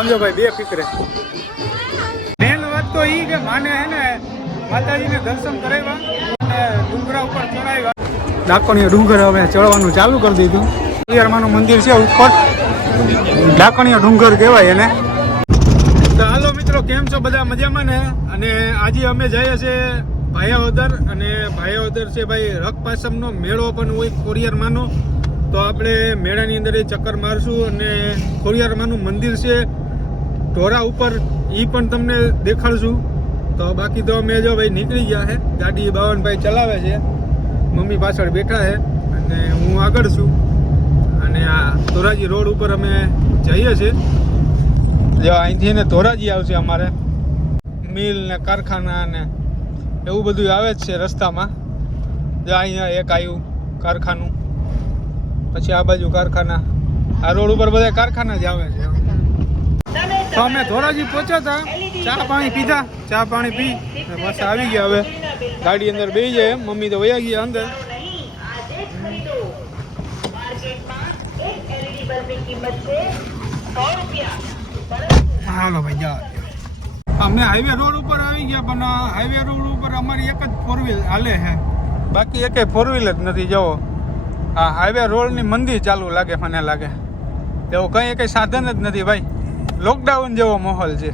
સમજો ભાઈ બે ફિકરે મેન વાત તો એ કે માને હે ને માતાજીને દર્શન કરાવ્યા અને ડુંગરા ઉપર ચડાવ્યા. ડાકોણીય ડુંગર હવે ચડવાનું ચાલુ કરી દીધું. ખોડિયારમાંનું મંદિર છે ઉપર, ડાકોણીય ડુંગર કહેવાય એને. તો હાલો મિત્રો, કેમ છો બધા? મજામાં ને? અને આજે અમે જઈએ છીએ ભાયાવદર, અને ભાયાવદર છે ભાઈ રખપાસમનો મેળો પણ હોય ખોડિયારમાંનો. તો આપણે મેળાની અંદર એ ચક્કર મારશું, અને ખોડિયારમાંનું મંદિર છે ઢોરા ઉપર, એ પણ તમને દેખાડશું. તો બાકી તો અમે જો ભાઈ નીકળી ગયા છે, ગાડી બાવનભાઈ ચલાવે છે, મમ્મી પાછળ બેઠા છે અને હું આગળ છું. અને આ ધોરાજી રોડ ઉપર અમે જઈએ છીએ. જો અહીંથી ને ધોરાજી આવશે અમારે, મિલ ને કારખાના ને એવું બધું આવે જ છે રસ્તામાં. જો અહીંયા એક આવ્યું કારખાનું, પછી આ બાજુ કારખાના. આ રોડ ઉપર બધા કારખાના જ આવે છે. તો અમે ધોરાજી પહોંચ્યા હતા, ચા પાણી પીધા, ચા પાણી પી પાછા આવી ગયા. હવે ગાડી અંદર બેસી જાય, મમ્મી તો વયા ગયા અંદર. હાલો ભાઈ જાઓ. અમે હાઈવે રોડ ઉપર આવી ગયા, પણ હાઈવે રોડ ઉપર અમારી એક જ ફોર વ્હીલ હાલે છે, બાકી એકે ફોર વ્હીલ જ નથી. જવો આ હાઈવે રોડની મંદી ચાલુ લાગે, મને લાગે તેવું કંઈ સાધન જ નથી ભાઈ. લોકડાઉન જેવો માહોલ છે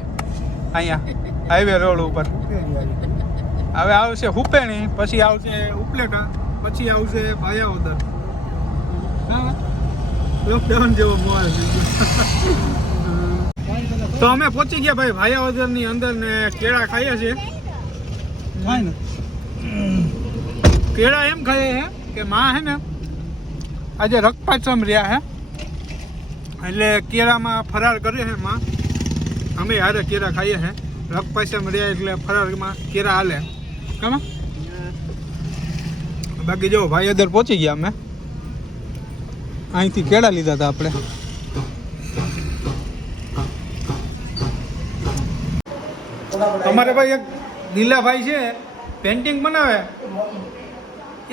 અહીંયા હાઈવે રોડ ઉપર. હવે આવશે હુપેણી, પછી આવશે ઉપલેટા, પછી આવશે ભાયાવદર. લોકડાઉન જેવો માહોલ છે. તો અમે પહોંચી ગયા ભાઈ ભાયાવદર ની અંદર, ને કેળા ખાઈએ છીએ. કેળા એમ ખાઈએ છે કે માં હે ને આજે રખપાચમ રહ્યા હે, એટલે કેળામાં ફરાર કરે છે માં. અમે હારે કેળા ખાઈએ છે, રખપાચમ રહ્યા એટલે ફરારમાં કેળા હાલે. કામ બાકી જો ભાયાવદર પહોંચી ગયા અમે. અહીંથી કેળા લીધા હતા આપણે. અમારે ભાઈ એક દિલાભાઈ છે, પેન્ટિંગ બનાવે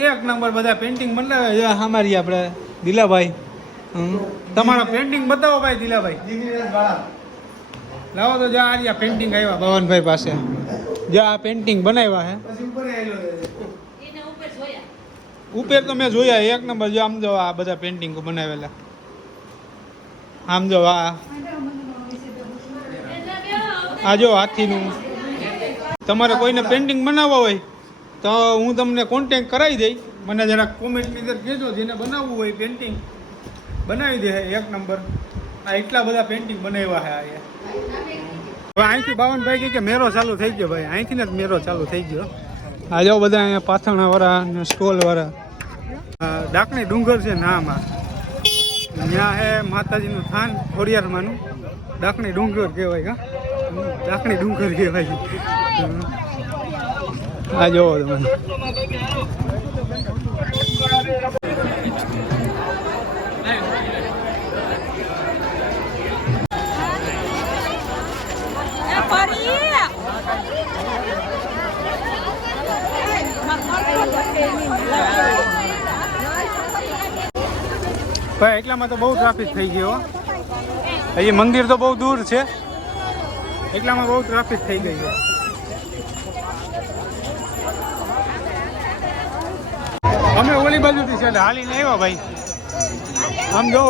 એક નંબર. બધા પેન્ટિંગ બનાવે અમારી આપણે દિલાભાઈ. તમારા પેન્ટિંગ બતાવો ભાઈ દિલાભાઈ. લાવો તો જા આ પેન્ટિંગ આવ્યા ભવનભાઈ પાસે, જ્યાં આ પેન્ટિંગ બનાવ્યા હે. ઉપર તો મેં જોયા એક નંબર. જો આમ જો આ બધા પેન્ટિંગ બનાવેલા, આમ જો આ જો હાથીનું. તમારે કોઈને પેન્ટિંગ બનાવવા હોય તો હું તમને કોન્ટેક કરાવી દઈ. મને જરા કોમેન્ટની અંદર કહેજો, જેને બનાવવું હોય પેન્ટિંગ બનાવી દે એક નંબર. આ એટલા બધા પેન્ટિંગ બનાવ્યા છે અહીંયા. હવે અહીંથી બાવનભાઈ કે મેળો ચાલુ થઈ ગયો ભાઈ, અહીંથી ને જ મેળો ચાલુ થઈ ગયો. આ જાઓ બધા અહીંયા પાથરણાવાળા ને સ્ટોલવાળા. ડાકણી ડુંગર છે નામાં, ત્યાં છે માતાજીનું થાન ખોડિયારમાંનું. ડાકણી ડુંગર કહેવાય. ડાકણી ડુંગર કહેવાય. આ જોવો તમે. ભાઈ એટલામાં તો બહુ ટ્રાફિક થઈ ગયો. હજી મંદિર તો બહુ દૂર છે, એટલામાં બહુ ટ્રાફિક થઈ ગઈ છે. અમે ઓલી બાજુથી છે હાલીને આવ્યા ભાઈ. આમ જો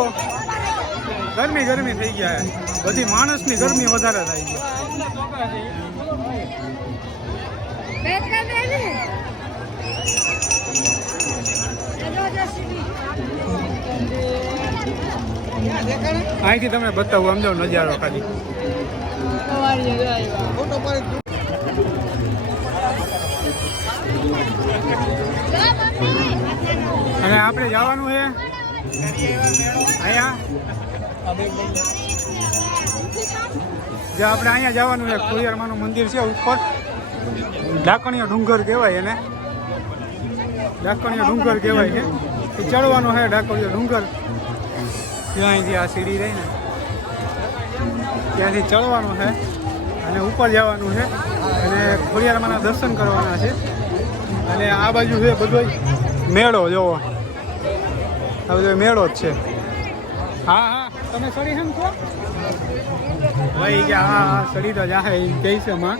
ગરમી ગરમી થઈ ગયા છે, બધી માણસની ગરમી વધારે થાય છે. અહીંથી તમને બતાવું, આમ જાઓ નજારો ખાલી. અને આપણે જવાનું છે અહીંયા, જે આપણે અહીંયા જવાનું છે ખોડિયારમાંનું મંદિર છે ઉપર. ડાકણીયો ડુંગર કહેવાય એને, ડાકણીયો ડુંગર કહેવાય છે. એ ચડવાનો છે ડાકણીયો ડુંગર. ત્યાંથી આ સીડી રહી ને ત્યાંથી ચડવાનું છે અને ઉપર જવાનું છે, અને ખોડિયારમાંના દર્શન કરવાના છે. અને આ બાજુ છે બધો મેળો. જોવો આ બધો મેળો જ છે. હા હા, તમે ચડી એમ છો? ભાઈ કે હા સડી તો જાહે એમ કહે છે માં.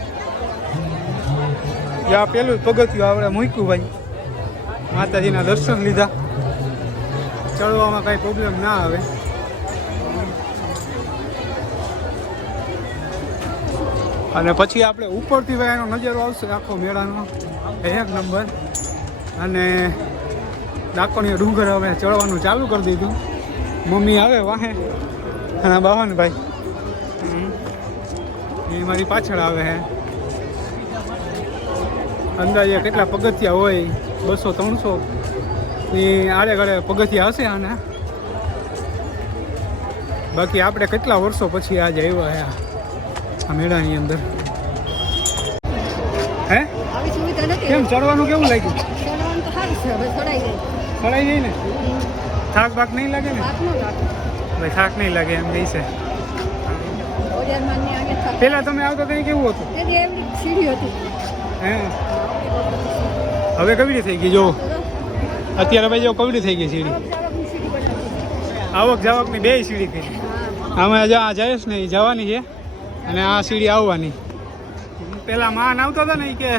જ્યાં પેલું પગથિયું આપણે મૂક્યું ભાઈ, માતાજીના દર્શન લીધા, ચડવામાં કાંઈ પ્રોબ્લેમ ના આવે. અને પછી આપણે ઉપરથી ભાઈ એનો નજારો આવશે આખો મેળાનો એક નંબર. અને ડાકોણીયો ડુંગર હવે ચડવાનું ચાલુ કરી દીધું. મમ્મી આવે વાહે અને બાવનભાઈ એ મારી પાછળ આવે હે. અંદાજે કેટલા પગથિયા હોય 200-300 એ આડે ગળે પગથિયા હશે. અને બાકી આપણે કેટલા વર્ષો પછી આજે આવ્યા હે આ મેળાની અંદર. હે કેમ ચડવાનું કેવું લાગ્યું? ચડાઈ જાય ને? થાક બાક નહીં લાગે ને? ભાઈ થાક નહીં લાગે એમ કહે છે. પેલા તમે આવતા ત્યાં કેવું હતું? હે હવે કવડી થઈ ગઈ જો. અત્યારે ભાઈ જો કવડી થઈ ગઈ સીડી. આવક જાવકની બે સીડી થઈ. અમે જ્યાં જઈશ ને એ જવાની છે અને આ સીડી આવવાની. પેલા માન આવતા હતા ને કે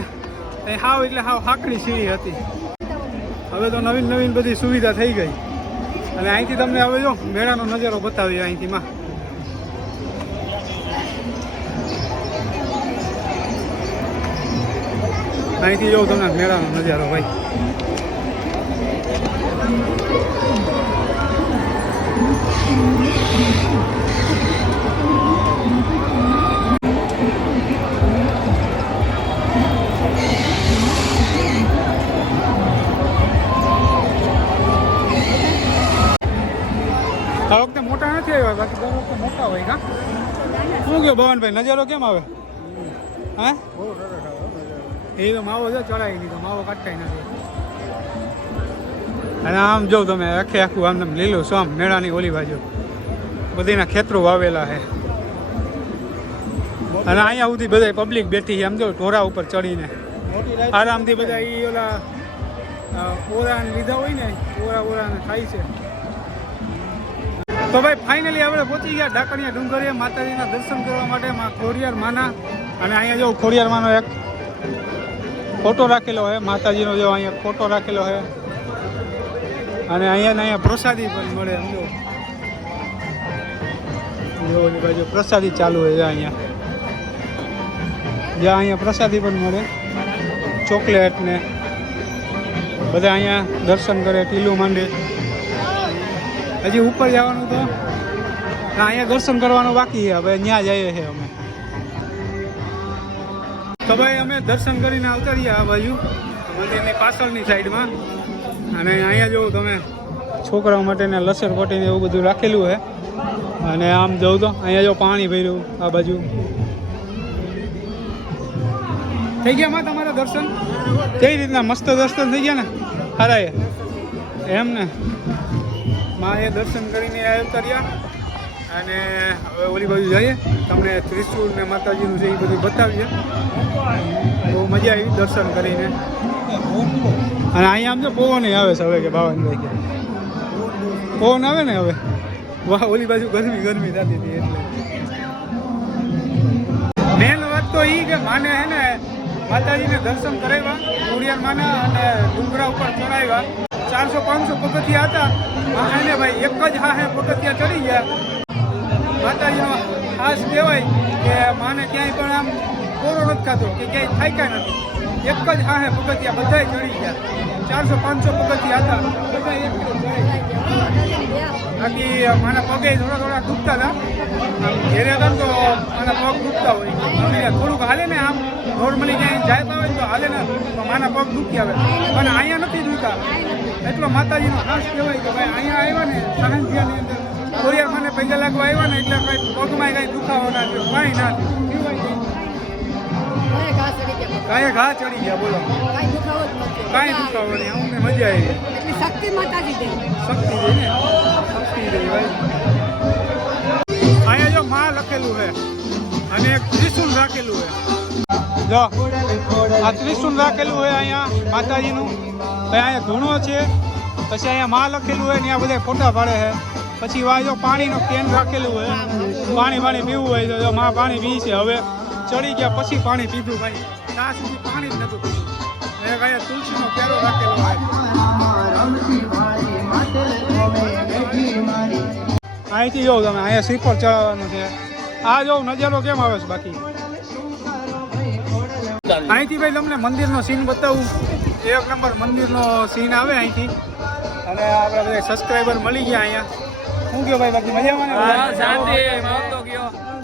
હાવ એટલે હાવ હાકડી સીડી હતી. હવે તો નવીન નવીન બધી સુવિધા થઈ ગઈ. અને અહીંથી તમને હવે જો મેળાનો નજારો બતાવીએ અહીંથી માં. અહીંથી જોઉં તમને મેળાનો નજારો ભાઈ. આ વખતે મોટા નથી આવ્યા, બાકી દર વખતે મોટા હોય. કા શું કહો ભવનભાઈ, નજારો કેમ આવે? હા એ તો માવો જો ચડાવી દીધો, માવો કાઢતા નથી. અને આમ જો તમે આખે આખું આમ લીલું સોમ મેળાની ઓલી બાજુ બધીના ખેતરો વાવેલા છે. અને અહીંયા સુધી બધા પબ્લિક બેઠી છે. આમ જો ઢોરા ઉપર ચડીને આરામથી બધા એ ઓલા ઓરાને લીધા હોય ને ઓરાને ખાય છે. તો ભાઈ ફાઇનલી આપણે પહોંચી ગયા ડાકોણીયા ડુંગરે માતાજીના દર્શન કરવા માટે માં ખોડિયાર માના. અને અહીંયા જો ખોડિયાર માનો એક ફોટો રાખેલો છે માતાજીનો, જો અહીંયા ફોટો રાખેલો છે. અને અહીંયા પ્રસાદી પણ મળે. જો ઓલી બાજુ પ્રસાદી ચાલુ હોય અહીંયા, જ્યાં અહીંયા પ્રસાદી પણ મળે, ચોકલેટ ને બધા અહીંયા દર્શન કરે, ટીલું માંડે. હજી ઉપર જવાનું તો અહીંયા દર્શન કરવાનું બાકી છે. હવે ત્યાં જઈએ છીએ અમે. તો ભાઈ અમે દર્શન કરીને આવતા રહ્યા આ બાજુ મંદિરની પાછળની સાઈડમાં. અને અહીંયા જોઉં તમે છોકરાઓ માટેને લસરપટ્ટીને એવું બધું રાખેલું છે. અને આમ જવું તો અહીંયા જો પાણી ભર્યું આ બાજુ. થઈ ગયા માં તમારા દર્શન? કઈ રીતના મસ્ત દર્શન થઈ ગયા ને? સારા એમ ને? માં એ દર્શન કરીને આવતા રહ્યા. અને હવે ઓલી બાજુ જઈએ, તમને ત્રિશુળ ને માતાજીનું છે એ બધું બતાવીએ. બહુ મજા આવી દર્શન કરીને. અને અહીંયા આમ તો પવન આવે છે હવે કે બાવનભાઈ કે પવન આવે ને હવે. વાહ, ઓલી બાજુ ગરમી થતી હતી એટલે. મેન વાત તો એ કે માને હે ને માતાજીને દર્શન કરાવ્યા ખોડિયાર માના અને ડુંગરા ઉપર ચડાવ્યા. 400-500 પગથિયા હતા. એને ભાઈ એક જ હાહે પગથિયા ચડી ગયા. માતાજીનો ખાસ કહેવાય કે માને ક્યાંય પણ આમ કોરો નથી ખાતો કે ક્યાંય થાક્યા નથી. એક જ હાહે પગથિયા બધાય ચડી ગયા. 400-500 પગથિયા હતા, બધા એક બાકી મારા પગે થોડા દુખતા હતા. આમ ઘેરે હતા તો મારા પગ દુખતા હોય. થોડુંક હાલે ને આમ નોર્મલી ક્યાંય જાય હોય તો હાલે ને તો મારા પગ દુખી આવે. અને અહીંયા નથી દુખતા. એટલો માતાજીનો ખાસ કહેવાય કે ભાઈ અહીંયા આવ્યા ને સાહંજિયાની અંદર ખોડિયાર માને પૈસા લાગવા આવ્યા ને એટલે કંઈ પગમાં કંઈ દુખાવો ના થયો, કાંઈ ના થયું. કાંઈ ઘા ચડી ગયા, બોલો કાંઈ દુખાવો નહીં. અમને મજા આવી. શક્તિ માતાજી દે, શક્તિ દે ને, શક્તિ દે ભાઈ. અહીંયા જો માં લખેલું છે અને એક ત્રિશુલ રાખેલું છે. જો આ ત્રિશુલ રાખેલું હોય અહીંયા માતાજીનું. પછી અહીંયા ધૂણો છે, પછી અહીંયા માં લખેલું હોય ને આ બધા ફોટા પાડે છે. પછી વાંચો પાણીનો કેન રાખેલું હોય. પાણી પીવું હોય તો માં પાણી પી છે. હવે ચડી ગયા પછી પાણી પીધું ભાઈ. ત્યાં સુધી પાણી જ નતું પીધું. મેં કાંઈ તુલસીનો કેરો રાખેલો હોય. અહીંથી જોઉં તમે અહીંયા શ્રીફળ ચડાવવાનું છે. આ જોઉં નજારો કેમ આવે છે બાકી. અહીંથી ભાઈ તમને મંદિરનો સીન બતાવું. એક નંબર મંદિરનો સીન આવે અહીંથી. અને આપણે બધા સબસ્ક્રાઈબર મળી ગયા અહીંયા. શું કહો ભાઈ બાકી મજામાં ને?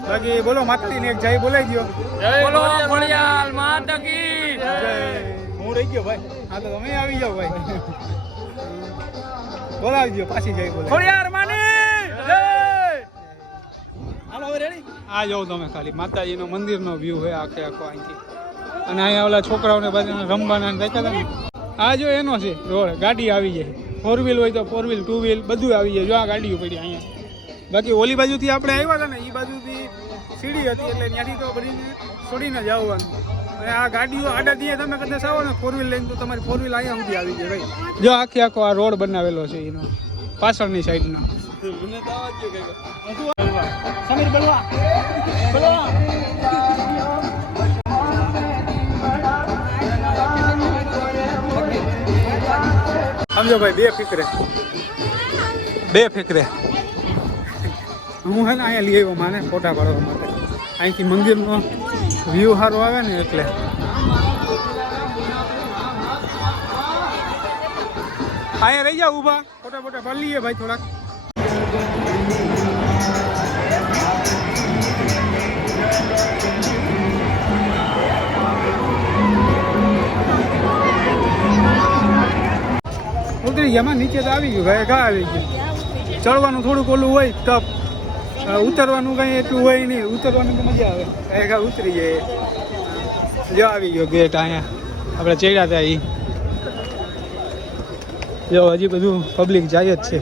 બાકી બોલો માતાજીને એક જય બોલાવી દો. બોલો ખોડિયાર માતા કી જય. હું રહી ગયો ભાઈ. હા તો તમે આવી જાઓ ભાઈ. બોલાવી દો પાછી જય બોલાવી. ખોડિયાર માની જય. હાલો હવે રેડી. આ જોઉં તમે ખાલી માતાજીનો મંદિરનો વ્યૂ છે આખે આખો અહીંથી. અને અહીંયા ઓલા છોકરાઓને બધા રમવાના દેખાતા ને. આ જો એનો છે રોડ. ગાડી આવી જાય. 4 વ્હીલ હોય તો 4 વ્હીલ 2 વ્હીલ બધું આવી જાય. જો આ ગાડીઓ પડી અહીંયા. બાકી ઓલી બાજુથી આપણે આવ્યા હતા ને એ બાજુથી સીડી હતી એટલે ત્યાંથી તો બધીને છોડીને જવાનું. અને આ ગાડીઓ આડા દીએ તમે કદાચ આવો ને 4 વ્હીલ લઈને તો તમારી 4 વ્હીલ અહીંયા સુધી આવી જાય ભાઈ. જો આખે આખો આ રોડ બનાવેલો છે એનો પાછળની સાઈડનો. સમીર બલવા સમજો ભાઈ બે ફિકરે હું હે ને અહીંયા લઈ આવ્યો માને ફોટા પાડવા માટે. અહીંથી મંદિરનો વ્યૂ સારો આવે ને એટલે. અહીંયા રહી જાઓ ઊભા. ફોટા પાડી લઈએ ભાઈ થોડાક. ઉતરી ગયા નીચે તો આવી ગયું ભાઈ. ઘા આવી ગયું. ચડવાનું થોડુંક ઓલું હોય ટપ. ઉતરવાનું કંઈ એટલું હોય નહીં. ઉતરવાનું તો મજા આવે. ઘા ઉતરી જાય. જો આવી ગયો ગેટ. અહીંયા આપણે ચડ્યા હતા એ. જો હજી બધું પબ્લિક જાય જ છે.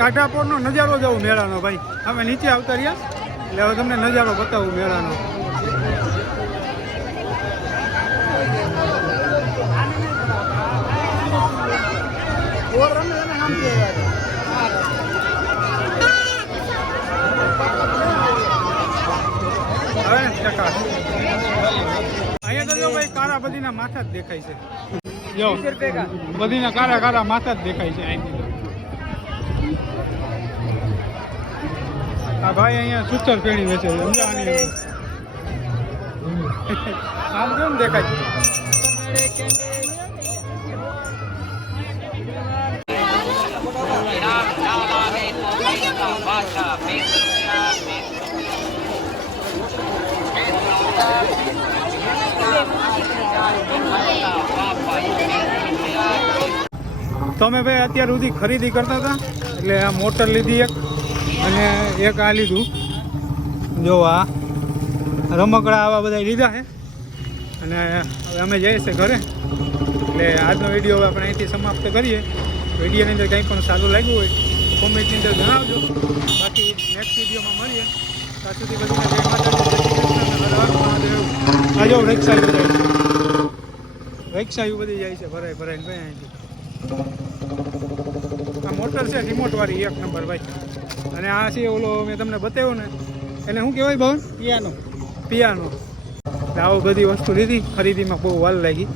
કાંઠાપોરનો નજારો જવું મેળાનો ભાઈ. અમે નીચે આવતા રહ્યા એટલે હવે તમને નજારો બતાવું મેળાનો. અહીંયા તો જો ભાઈ કારા બધીના માથા જ દેખાય છે. જો બધીના કારા માથા જ દેખાય છે અહીંથી. આ ભાઈ અહીંયા સૂતર પેણી વેચે છે. આમ કેમ દેખાય છે? તમે ભાઈ અત્યાર સુધી ખરીદી કરતા હતા એટલે આ મોટર લીધી એક અને એક આ લીધું. જો આ રમકડા આવા બધા લીધા છે અને હવે અમે જઈએ છીએ ઘરે. એટલે આજનો વિડીયો હવે આપણે અહીંથી સમાપ્ત કરીએ. વિડીયોની અંદર કંઈ પણ સારું લાગ્યું હોય તો કોમેન્ટની અંદર જણાવજો. બાકી નેક્સ્ટ વિડીયોમાં મળીએ. ત્યાં સુધી બધું આ જો રિક્ષાઓ જાય છે. રિક્ષાઓ બધી જાય છે ભરાઈને ભાઈ અહીંથી. આ મોટર છે રિમોટ વાળી એક નંબર ભાઈ. અને આ છે ઓલો મેં તમને બતાવ્યો ને એને શું કહેવાય ભાવ? પિયાનો. આવું બધી વસ્તુ લીધી. ખરીદીમાં બહુ વાર લાગી.